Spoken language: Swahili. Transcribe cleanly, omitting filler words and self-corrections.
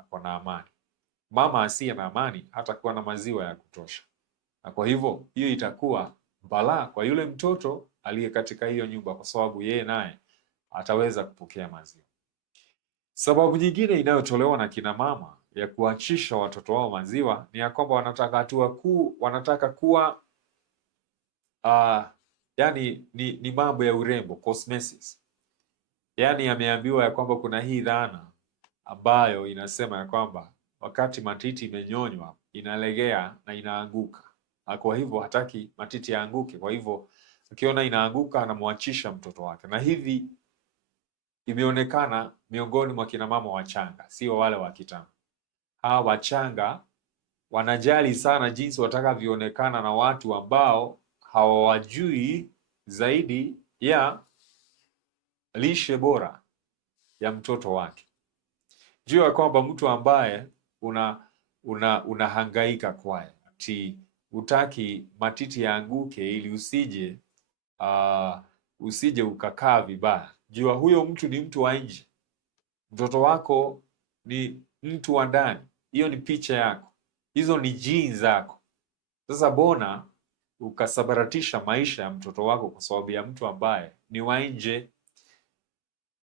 ako na amani. Mama asiye na amani hatakuwa na maziwa ya kutosha, na kwa hivyo hiyo itakuwa balaa kwa yule mtoto aliye katika hiyo nyumba, kwa sababu yeye naye ataweza kupokea maziwa. Sababu nyingine inayotolewa na kina mama ya kuachisha watoto wao maziwa ni ya kwamba wanataka kuwa yani ni mambo ya urembo, cosmetics. Yani ameambiwa ya kwamba kuna hii dhana ambayo inasema ya kwamba wakati matiti imenyonywa inalegea na inaanguka. Kwa hivyo hataki matiti yaanguke, kwa hivyo akiona inaanguka anamwachisha mtoto wake. Na hivi imeonekana miongoni mwa kina mama wachanga, sio wale wa kitambo. Hawa wachanga wanajali sana jinsi watakavyoonekana na watu ambao hawajui zaidi ya lishe bora ya mtoto wake. Jua ya kwamba mtu ambaye unahangaika kwaye, ati utaki matiti yaanguke ili usije ukakaa vibaya, jua huyo mtu ni mtu wa nje. Mtoto wako ni mtu wa ndani, hiyo ni picha yako, hizo ni genes zako. Sasa bona ukasabaratisha maisha ya mtoto wako kwa sababu ya mtu ambaye ni wa nje?